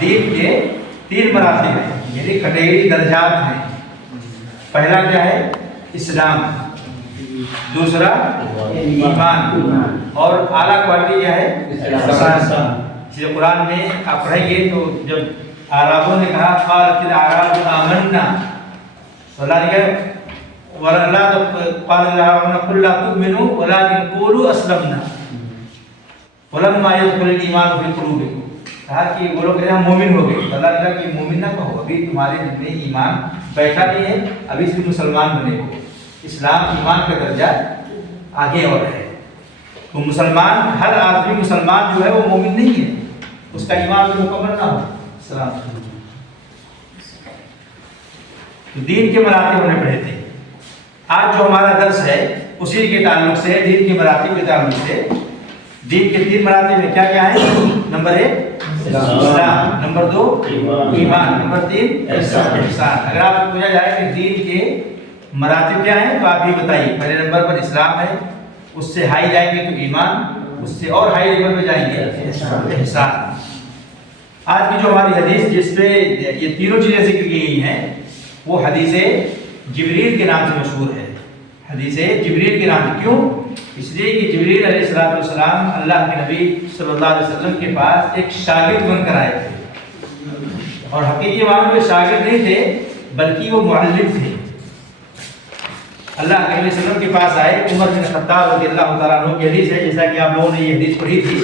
دین کے 3 مراتب ہیں، یعنی کیٹیگری درجات ہیں۔ پہلا کیا ہے؟ اسلام، دوسرا ایمان، اور اعلیٰ کوالٹی کیا ہے؟ احسان۔ جیسے قرآن میں آپ پڑھیں گے تو جب اعرابوں نے کہا قالت الاعراب آمنا، تو اللہ نے کہا قال الاعراب قل لا تؤمنوا ولكن قولوا اسلمنا ولما يدخل الايمان في قلوبكم، کہا کہ وہ لوگ کہتے ہیں مومن ہو گئے، اللہ نے کہا کہ مومن نہ کہو، ابھی تمہارے دل میں ایمان بیٹھا نہیں ہے، ابھی سے مسلمان بنے ہو۔ اسلام ایمان کا درجہ آگے اور ہے، تو مسلمان، ہر آدمی مسلمان جو ہے وہ مومن نہیں ہے، اس کا ایمان تو مکمل نہ ہو۔ سلام۔ تو دین کے مراتب ہم نے پڑھے تھے۔ آج جو ہمارا درس ہے اسی کے تعلق سے، دین کے مراتب کے تعلق سے۔ دین کے 3 مراتب میں کیا کیا ہے؟ نمبر 1 اسلام، نمبر 2 ایمان، نمبر 3 احسان۔ اگر آپ کو پوچھا جائے کہ دین کے مراتب کیا ہیں تو آپ یہ بتائیے۔ پہلے نمبر پر اسلام ہے، اس سے ہائی جائیں گے تو ایمان، اس سے اور ہائی لیول پہ جائیں گے احسان۔ آج کی جو ہماری حدیث جس پہ یہ تینوں چیزیں ذکر کی گئی ہیں وہ حدیث جبریل کے نام سے مشہور ہے۔ حدیث جبریل کے نام سے، کیوں؟ اس لیے کہ جبریل علیہ السلام اللہ کے نبی صلی اللہ علیہ وسلم کے پاس ایک شاگرد بن کر آئے تھے، اور حقیقی معنوں میں شاگرد نہیں تھے بلکہ وہ معلم تھے۔ اللہ کے نبی صلی اللہ علیہ وسلم کے پاس آئے، عمر بن خطاب رضی اللہ تعالیٰ عنہ کی حدیث ہے، جیسا کہ آپ لوگوں نے یہ حدیث پڑھی تھی۔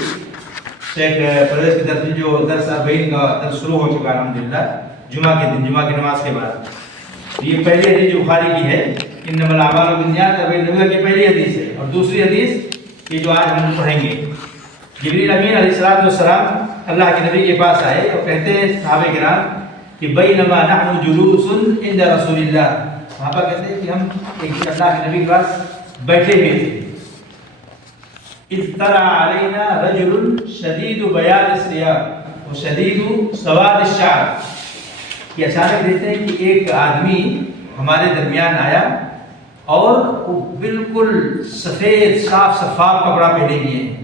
شیخ پرویز کی طرف سے جو درس اربعین کا درس شروع ہو چکا ہے الحمدللہ، جمعہ کے دن، جمعہ کی نماز کے بعد۔ یہ پہلی حدیث جو بخاری کی ہے، انما الاعمال بالنیات، اربعین نبوی کی پہلی حدیث ہے، اور دوسری حدیث یہ جو آج ہم پڑھیں گے۔ جبریل امین علیہ السلام اللہ کے نبی کے پاس آئے اور کہتے ہیں صحابہ کرام کہ بینما نحن جلوس عند رسول اللہ، صحابہ کہتے ہیں کہ ہم ایک دن اللہ کے نبی کے پاس بیٹھے ہوئے تھے، اذ طلع علینا رجل شدید بیاض الثياب وشدید سواد الشعر، کہ اچانک دیکھتے ہیں کہ ایک آدمی ہمارے درمیان آیا اور وہ بالکل سفید صاف شفاف کپڑا پہنے ہوئے ہیں،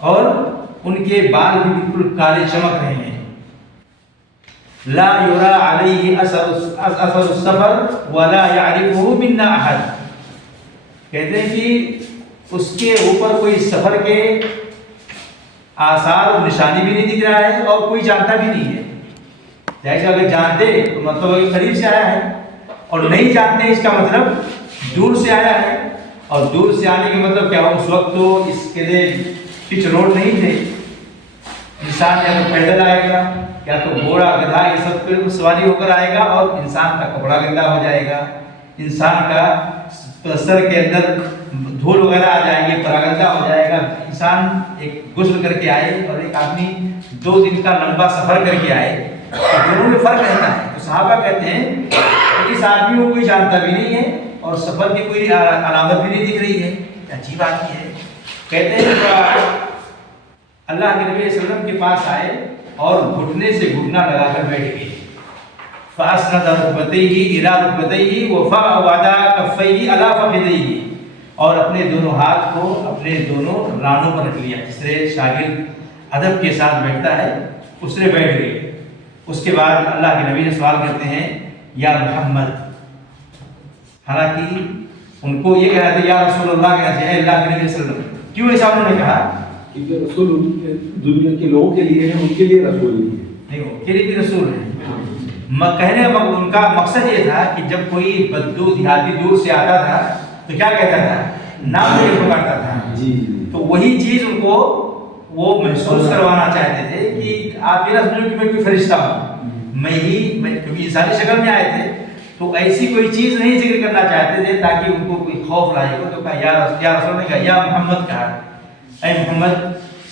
اور ان کے بال بھی بالکل کالے چمک رہے ہیں۔ لا یرا علیہ اثر السفر ولا يعرفه منا احد، کہتے ہیں کہ اس کے اوپر کوئی سفر کے آثار اور نشانی بھی نہیں دکھ رہا ہے اور کوئی جانتا بھی نہیں ہے۔ جیسے اگر جانتے تو مطلب قریب سے آیا ہے، اور نہیں جانتے اس کا مطلب دور سے آیا ہے، اور دور سے آنے کا مطلب کیا ہو؟ اس وقت تو اس کے لیے پچ روڈ نہیں تھے، انسان یا تو پیدل آئے گا یا تو گھوڑا گدھا یہ سب پہ سواری ہو کر آئے گا، اور انسان کا کپڑا گندا ہو جائے گا، انسان کا سر کے اندر دھول وغیرہ آ جائیں گے، پراگندہ ہو جائے گا۔ انسان ایک غسل کر کے آئے اور ایک آدمی 2 دن کا لمبا سفر کر کے آئے، دونوں میں فرق رہتا ہے۔ تو صحابہ کہتے ہیں کہ اس آدمی کو کوئی جانتا بھی نہیں ہے اور سفر کی کوئی علامت بھی نہیں دکھ رہی ہے، عجیب آدمی ہے۔ کہتے ہیں کہ اللہ کے نبی صلی اللہ علیہ وسلم کے پاس آئے اور گھٹنے سے گھٹنا لگا کر بیٹھ گئے، فاسند رکبتیہ الی رکبتیہ ووضع کفیہ علی فخذیہ، اور اپنے دونوں ہاتھ کو اپنے دونوں رانوں پر رکھ لیا، جس طرح شاگرد ادب کے ساتھ بیٹھتا ہے اس طرح بیٹھ گئے۔ اس کے بعد اللہ کے نبی نے سوال کرتے ہیں یا محمد، حالانکہ ان کو یہ کہنا تھا یا رسول اللہ کہنا چاہیے، اللہ کے نبی صلی اللہ علیہ وسلم، کیوں ایسا انہوں نے کہا؟ کیونکہ رسول دنیا کے لوگوں کے لیے ہے، ان کے لیے رسول نہیں، ان کے لیے بھی رسول ہے۔ کہنے کا ان کا مقصد یہ تھا کہ جب کوئی بدو دیہاتی دور سے آتا تھا تو کیا کہتا تھا؟ نام لے کے پکارتا تھا، تو وہی چیز ان کو وہ محسوس کروانا چاہتے تھے کہ آپ یہ نہ سمجھو کہ میں کوئی فرشتہ ہوں، میں کیونکہ انسانی شکل میں آئے تھے تو ایسی کوئی چیز نہیں ذکر کرنا چاہتے تھے تاکہ ان کو کوئی خوف لائے گا۔ تو کہا یا رسول نے کہا یا محمد، کہا اے محمد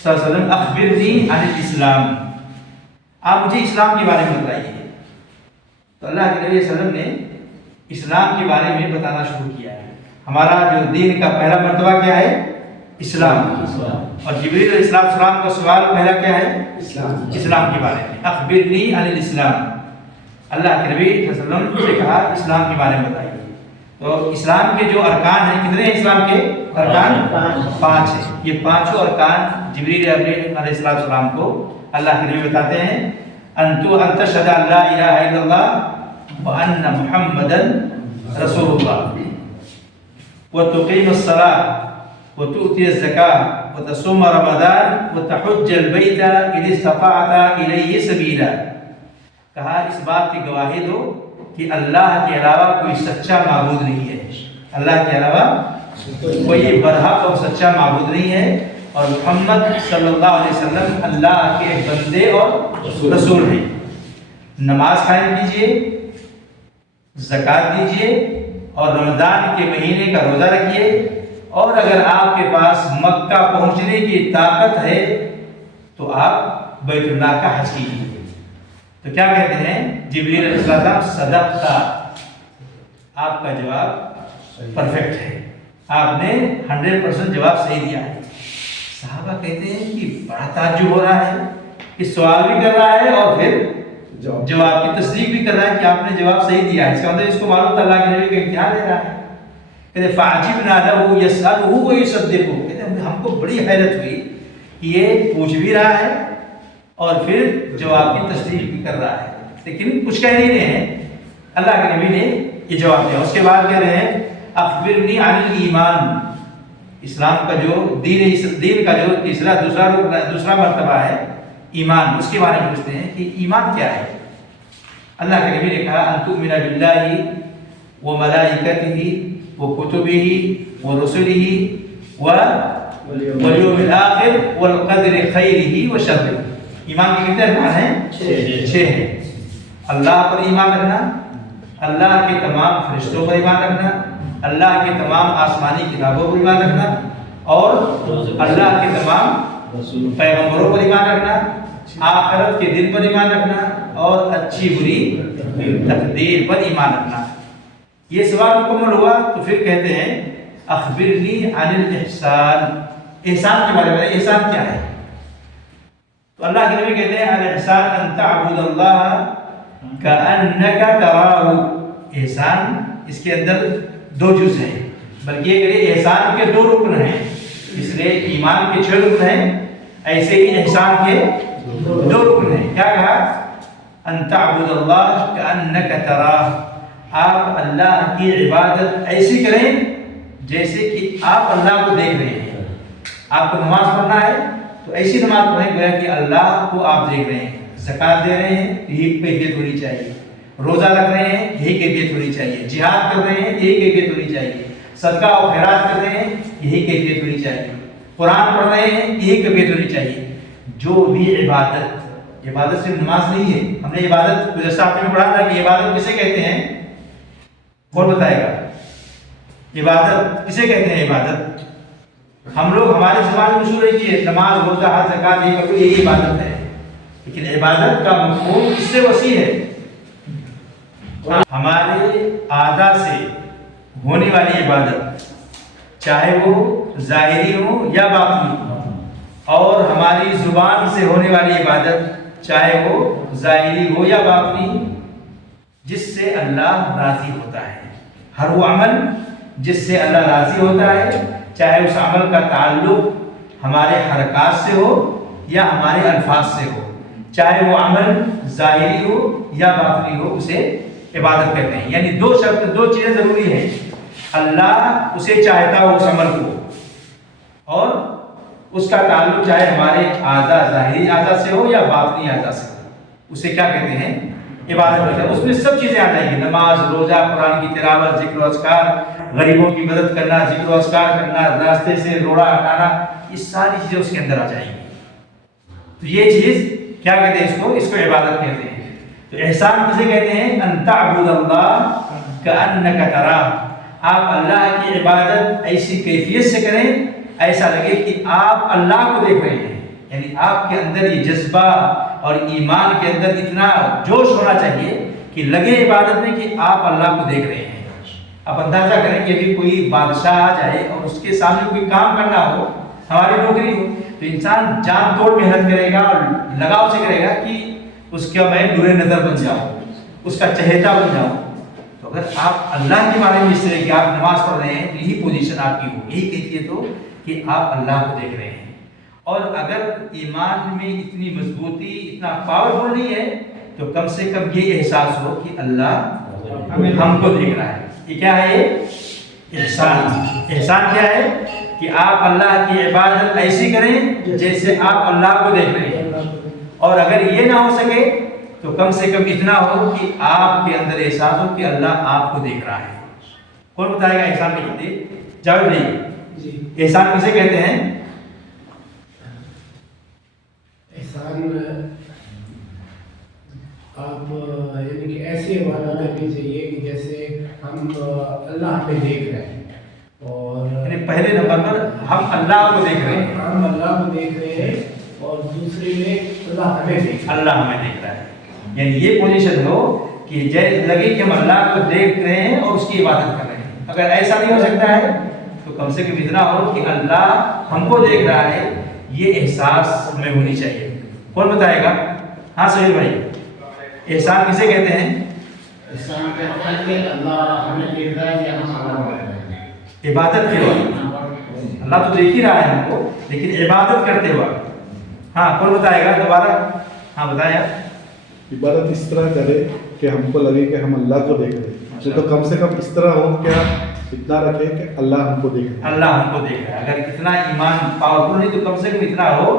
صلی اللہ علیہ وسلم اخبرنی عن الاسلام، آپ مجھے اسلام کے بارے میں بتائیے۔ تو اللہ کے نبی صلی اللہ علیہ وسلم نے اسلام کے بارے میں بتانا شروع کیا ہے۔ ہمارا جو دین کا پہلا مرتبہ کیا ہے؟ اسلام، اور جبریل علیہ السلام کا سوال پہلا کیا ہے؟ اسلام کے بارے میں، اخبرنی عن الاسلام۔ اللہ کے نبی صلی اللہ علیہ وسلم سے کہا اسلام کے بارے میں بتائیے۔ تو اسلام کے جو ارکان ہیں، کتنے ہیں اسلام کے ارکان؟ 5 ہیں۔ یہ 5 ارکان جبریل علیہ السلام کو اللہ کے نبی بتاتے ہیں ان تشهد ان لا الہ الا اللہ وان محمدا رسول اللہ وتقیم الصلاة وتؤتي الزکاة وتصوم رمضان وتحج البیت اذا استطعت الیہ سبیلا. کہا اس بات کی گواہی دو کہ اللہ کے علاوہ کوئی سچا معبود نہیں ہے، اللہ کے علاوہ کوئی برحق اور سچا معبود نہیں ہے، اور محمد صلی اللہ علیہ وسلم اللہ کے بندے اور رسول ہیں. نماز قائم کیجئے، زکوٰۃ دیجئے اور رمضان کے مہینے کا روزہ رکھیے، اور اگر آپ کے پاس مکہ پہنچنے کی طاقت ہے تو آپ بیت اللہ کا حج کیجیے. تو کیا کہتے ہیں جبریل علیہ السلام؟ صدقتا، آپ کا جواب پرفیکٹ ہے، آپ نے 100% جواب صحیح دیا ہے. صحابہ کہتے ہیں کہ بڑا تعجب ہو رہا ہے کہ سوال بھی کر رہا ہے اور پھر جواب کی تصدیق بھی کر رہا ہے کہ آپ نے جواب صحیح دیا ہے. اس کا مطلب اس کو معلوم تھا اللہ کے نبی کا امتحان لے رہا ہے. کہتے فعجبنا له يسأله ويصدقه، کہتے ہیں ہم کو بڑی حیرت ہوئی کہ یہ پوچھ بھی رہا ہے اور پھر جواب کی تصدیق بھی کر رہا ہے، لیکن کچھ کہہ نہیں رہے ہیں. اللہ کے نبی نے یہ جواب دیا. اس کے بعد کہہ رہے ہیں اخبرنی عن الایمان، اسلام کا جو دین کا جو دوسرا مرتبہ ہے ایمان، اس کے بارے میں پوچھتے ہیں کہ ایمان کیا ہے. اللہ کے نبی نے کہا ان تؤمن باللہ وملائکتہ وکتبہ ورسلہ والیوم الآخر والقدر خیرہ وشرہ. ایمان کے کتنے ارکان ہیں؟ 6 ہیں. اللہ پر ایمان رکھنا، اللہ کے تمام فرشتوں پر ایمان رکھنا، اللہ کے تمام آسمانی کتابوں پر ایمان رکھنا، اور اللہ کے تمام پیغمبروں پر ایمان رکھنا، آخرت کے دن پر ایمان رکھنا، اور اچھی بری تقدیر پر ایمان رکھنا. یہ سوال مکمل ہوا تو پھر کہتے ہیں اخبرنی عن الاحسان، احسان کے بارے میں. احسان کیا ہے؟ تو اللہ کے نبی کہتے ہیں الاحسان ان تعبد اللہ کأنک تراہ. احسان اس کے اندر 2 جز ہیں، بلکہ یہ کہ احسان کے 2 رکن ہیں. اس لیے ایمان کے 6 رکن ہیں، ایسے ہی احسان کے 2 رکن ہیں. کیا کہا؟ ان تعبد اللہ کأنک تراہ، آپ اللہ کی عبادت ایسی کریں جیسے کہ آپ اللہ کو دیکھ رہے ہیں. آپ کو نماز پڑھنا ہے تو ایسی نماز پڑھیں گویا کہ اللہ کو آپ دیکھ رہے ہیں. زکوٰۃ دے رہے ہیں یہی کیفیت ہونی چاہیے، روزہ رکھ رہے ہیں یہی کیفیت ہونی چاہیے، جہاد کر رہے ہیں یہی کیفیت ہونی چاہیے، صدقہ اور خیرات کر رہے ہیں یہی کیفیت ہونی چاہیے، قرآن پڑھ رہے ہیں یہی کیفیت ہونی چاہیے. جو بھی عبادت صرف نماز نہیں ہے. ہم نے عبادت گزشتہ ہفتے میں پڑھا تھا کہ عبادت کسے کہتے ہیں؟ کون بتائے گا؟ عبادت کسے کہتے ہیں؟ عبادت ہم لوگ ہمارے زبان میں مشہور ہے کہ نماز، روزہ، حج، زکوٰۃ یہ کرو، یہی عبادت ہے. لیکن عبادت کا مفہوم اس سے وسیع ہے. ہمارے اعضاء سے ہونے والی عبادت، چاہے وہ ظاہری ہو یا باطنی، اور ہماری زبان سے ہونے والی عبادت، چاہے وہ ظاہری ہو یا باطنی، جس سے اللہ راضی ہوتا ہے. ہر وہ عمل جس سے اللہ راضی ہوتا ہے، چاہے اس عمل کا تعلق ہمارے حرکات سے ہو یا ہمارے الفاظ سے ہو، چاہے وہ عمل ظاہری ہو یا باطنی ہو، اسے عبادت کہتے ہیں. یعنی 2 چیزیں ضروری ہیں. اللہ اسے چاہتا ہو اس عمل کو، اور اس کا تعلق چاہے ہمارے اعضاء، ظاہری اعضاء سے ہو یا باطنی اعضاء سے ہو، اسے کیا کہتے ہیں؟ عبادت کہتے ہیں. اس میں سب چیزیں آ جائیں گی، نماز، روزہ، قرآن کی تلاوت، ذکر و اذکار، غریبوں کی مدد کرنا، ذکر و اذکار کرنا، راستے سے روڑا ہٹانا، یہ ساری چیزیں اس کے اندر آ جائیں گی. تو یہ چیز کیا کہتے ہیں؟ اس کو عبادت کہتے ہیں. تو احسان کسے کہتے ہیں؟ ان تعبد اللہ کأنک تراہ، آپ اللہ کی عبادت ایسی کیفیت سے کریں ایسا لگے کہ آپ اللہ کو دیکھ رہے ہیں. یعنی آپ کے اندر یہ جذبہ اور ایمان کے اندر اتنا جوش ہونا چاہیے کہ لگے عبادت میں کہ آپ اللہ کو دیکھ رہے ہیں. آپ اندازہ کریں کہ ابھی کوئی بادشاہ آ جائے اور اس کے سامنے کوئی کام کرنا ہو، ہماری نوکری ہو، تو انسان جان توڑ محنت کرے گا اور لگاؤ سے کرے گا کہ اس کا میں نور نظر بن جاؤں، اس کا چہیتا بن جاؤں. تو اگر آپ اللہ کے بارے میں اس طرح کہ آپ نماز پڑھ رہے ہیں تو یہی پوزیشن آپ کی ہو، یہی کیفیت ہو کہ آپ اللہ کو دیکھ رہے ہیں. اور اگر ایمان میں اتنی مضبوطی اتنا پاورفل نہیں ہے تو کم سے کم یہ احساس ہو کہ اللہ ہم کو دیکھ رہا ہے. یہ کیا ہے؟ یہ احسان. احسان کیا ہے؟ کہ آپ اللہ کی عبادت ایسی کریں جیسے آپ اللہ کو دیکھ رہے ہیں. اور اگر یہ نہ ہو سکے تو کم سے کم اتنا ہو کہ آپ کے اندر احساس ہو کہ اللہ آپ کو دیکھ رہا ہے. کون بتائے گا احسان کی ترتیب؟ جاوید بھائی، احسان کسے کہتے ہیں؟ احسان آپ یعنی کہ ایسی عبادت کرنی چاہیے کہ جیسے ہم اللہ ہمیں دیکھ رہے ہیں، اور یعنی پہلے نمبر پر ہم اللہ کو دیکھ رہے ہیں، ہم اللہ کو دیکھ رہے ہیں، اور دوسرے میں اللہ ہمیں دیکھ رہا ہے. اللہ ہمیں دیکھ رہا ہے. یعنی یہ پوزیشن ہو کہ جیسے لگے کہ ہم اللہ کو دیکھ رہے ہیں اور اس کی عبادت کر رہے ہیں. اگر ایسا نہیں ہو سکتا ہے تو کم سے کم اتنا ہو کہ اللہ ہم کو دیکھ رہا ہے. یہ احساس ہمیں ہونی چاہیے. کون بتائے گا؟ ہاں سہیل بھائی، احسان کسے کہتے ہیں؟ احسان کہتے ہیں کہ اللہ ہمیں دیکھ رہا ہے یا ہم اللہ کو دیکھ رہے ہیں. عبادت کے وقت اللہ تو دیکھ ہی رہا ہے ہم کو، لیکن عبادت کرتے وقت. ہاں کون بتائے گا دوبارہ؟ ہاں بتائیں آپ. عبادت اس طرح کرے کہ ہم کو لگے کہ ہم اللہ کو دیکھ رہے ہیں، تو کم سے کم اس طرح ہو کیا اتنا رکھے کہ اللہ ہم کو دیکھ رہے ہیں. اللہ ہم کو دیکھ رہا ہے. اگر اتنا ایمان پاورفل نہیں تو کم سے کم اتنا ہو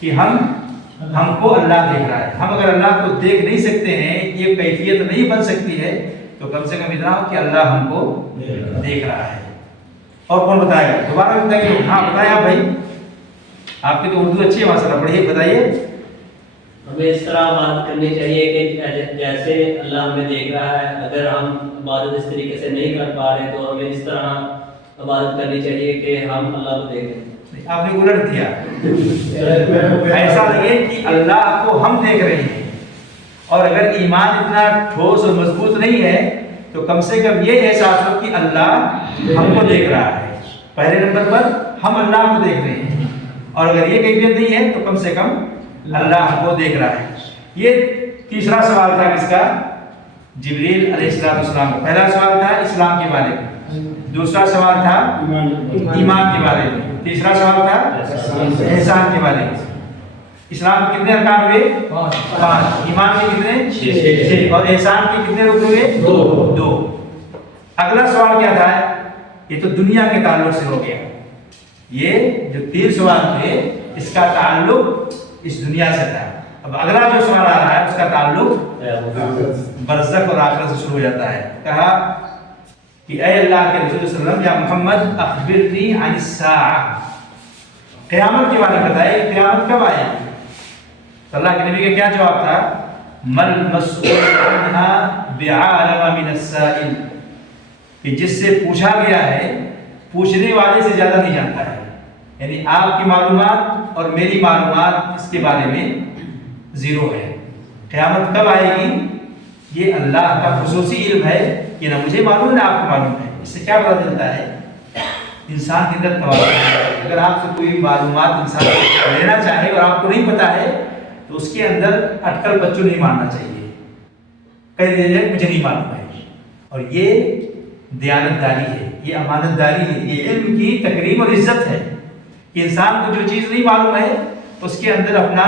کہ ہم کو اللہ دیکھ رہا ہے. ہم اگر اللہ کو دیکھ نہیں سکتے ہیں، یہ کیفیت نہیں بن سکتی ہے، تو کم سے کم اتنا ہو کہ اللہ ہم کو دیکھ رہا ہے. اور کون بتائے گا؟ دوبارہ بتائیے. ہاں بتائیں آپ بھائی، آپ کی تو اردو اچھی ہے ماشاءاللہ، پڑھیے بتائیے. ہمیں اس طرح عبادت کرنی چاہیے کہ جیسے اللہ ہمیں دیکھ رہا ہے. اگر ہم عبادت اس طریقے سے نہیں کر پا رہے تو ہمیں اس طرح عبادت کرنی چاہیے کہ ہم اللہ کو دیکھیں. آپ نے الٹ دیا. ایسا لگے کہ اللہ کو ہم دیکھ رہے ہیں. اور اگر ایمان اتنا ٹھوس اور مضبوط نہیں ہے تو کم سے کم یہ احساس ہو کہ اللہ ہم کو دیکھ رہا ہے. پہلے نمبر پر ہم اللہ کو دیکھ رہے ہیں. اور اگر یہ کیفیت نہیں ہے تو کم سے کم اللہ ہم کو دیکھ رہا ہے. یہ تیسرا سوال تھا کس کا؟ جبریل علیہ السلام کا. پہلا سوال تھا اسلام کے بارے میں، دوسرا سوال تھا ایمان کے بارے میں، تیسرا سوال تھا احسان کے بارے میں. اسلام کے کتنے ارکان ہوئے؟ 5. ایمان کے کتنے؟ 6. اور احسان کے کتنے رکن ہوئے؟ 2. اگلا سوال کیا تھا؟ یہ تو دنیا کے تعلق سے ہو گیا. یہ جو 3 سوال تھے اس کا تعلق اس دنیا سے تھا. اب اگلا جو سوال آ رہا ہے اس کا تعلق برزخ اور آخرت سے شروع ہو جاتا ہے. کہا کہ اے اللہ کے رسول صلی اللہ علیہ وسلم، یا محمد اخبرنی عن الساعہ، قیامت کے بارے میں بتائے، قیامت کب آئے گی؟ تو اللہ کے نبی کا کیا جواب تھا؟ مل مسئول عنہا بعالم من السائل، کہ جس سے پوچھا گیا ہے پوچھنے والے سے زیادہ نہیں جانتا ہے. یعنی آپ کی معلومات اور میری معلومات اس کے بارے میں زیرو ہے. قیامت کب آئے گی یہ اللہ کا خصوصی علم ہے، کہ نہ مجھے معلوم ہے نہ آپ کو معلوم ہے. اس سے کیا پتہ چلتا ہے؟ انسان کے اندر توازن ہے. اگر آپ سے کوئی معلومات انسان لینا چاہے اور آپ کو نہیں پتا ہے تو اس کے اندر اٹکل بچوں نہیں ماننا چاہیے، کہہ دیجیے مجھے نہیں معلوم ہے. اور یہ دیانت داری ہے، یہ امانت داری ہے، یہ علم کی تکریم اور عزت ہے. کہ انسان کو جو چیز نہیں معلوم ہے اس کے اندر اپنا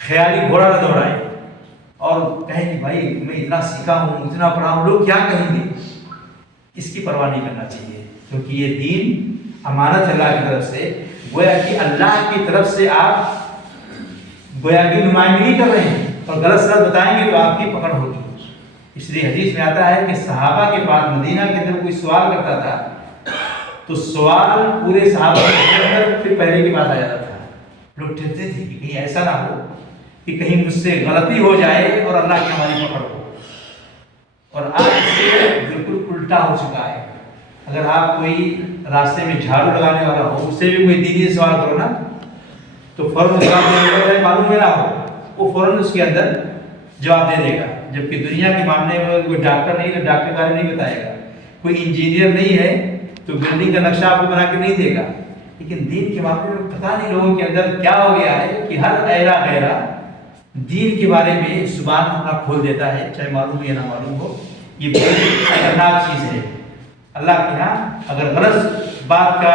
خیالی گھوڑا نہ دوڑائے اور کہیں کہ بھائی میں اتنا سیکھا ہوں، اتنا پڑھا ہوں، لوگ کیا کہیں گے. اس کی پرواہ نہیں کرنا چاہیے، کیونکہ یہ دین امانت ہے اللہ کی طرف سے. گویا کہ اللہ کی طرف سے آپ گویا کی نمائندگی کر رہے ہیں، اور غلط سلط بتائیں گے تو آپ کی پکڑ ہوگی. اس لیے حدیث میں آتا ہے کہ صحابہ کے پاس مدینہ کے اندر کوئی سوال کرتا تھا تو سوال پورے صحابہ کے اندر پھر پہلے کے پاس آ جاتا تھا. لوگ ڈرتے تھے کہ کہیں ایسا نہ ہو کہ کہیں مجھ سے غلطی ہو جائے اور اللہ کی ہماری پکڑ ہو. اور آج اس سے بالکل الٹا ہو چکا ہے. اگر آپ کوئی راستے میں جھاڑو لگانے والا ہو، اس سے بھی کوئی دینی سوال کرو نا تو فوراً معلوم نہ ہو، وہ فوراً اس کے اندر جواب دے دے گا. جبکہ دنیا کے معاملے میں کوئی ڈاکٹر نہیں ہے، ڈاکٹر کے بارے میں نہیں بتائے گا. کوئی انجینئر نہیں ہے تو بلڈنگ کا نقشہ آپ کو بنا کے نہیں دے گا. لیکن دین کے معاملے میں پتہ نہیں لوگوں کے اندر کیا ہو گیا ہے کہ ہر ایرا غیرہ دین کے بارے میں زبان اپنا کھول دیتا ہے، چاہے معلوم ہو یا نہ معلوم ہو. یہ بہت خطرناک چیز ہے. اللہ کے یہاں اگر غلط بات کا